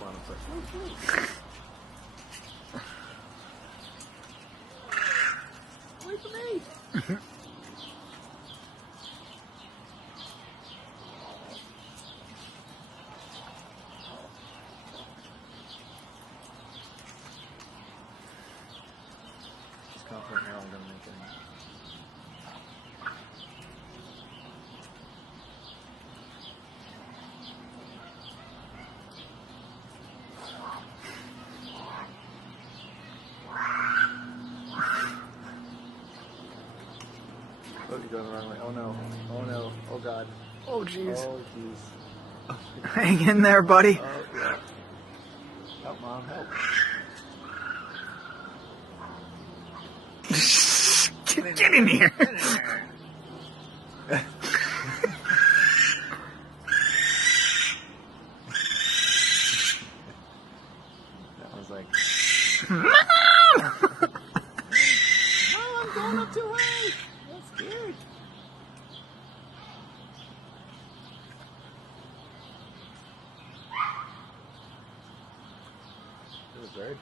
jump on him. It's like, wait for me. Just confident now I'm going to make it. Oh, you're going the wrong way. Oh no. Oh no. Oh god. Oh, jeez. Oh jeez. Hang in there, buddy. Oh yeah. Help, Mom, help. Get in here. That was like, Mom! oh, I'm going up too high. I'm scared. It was bird.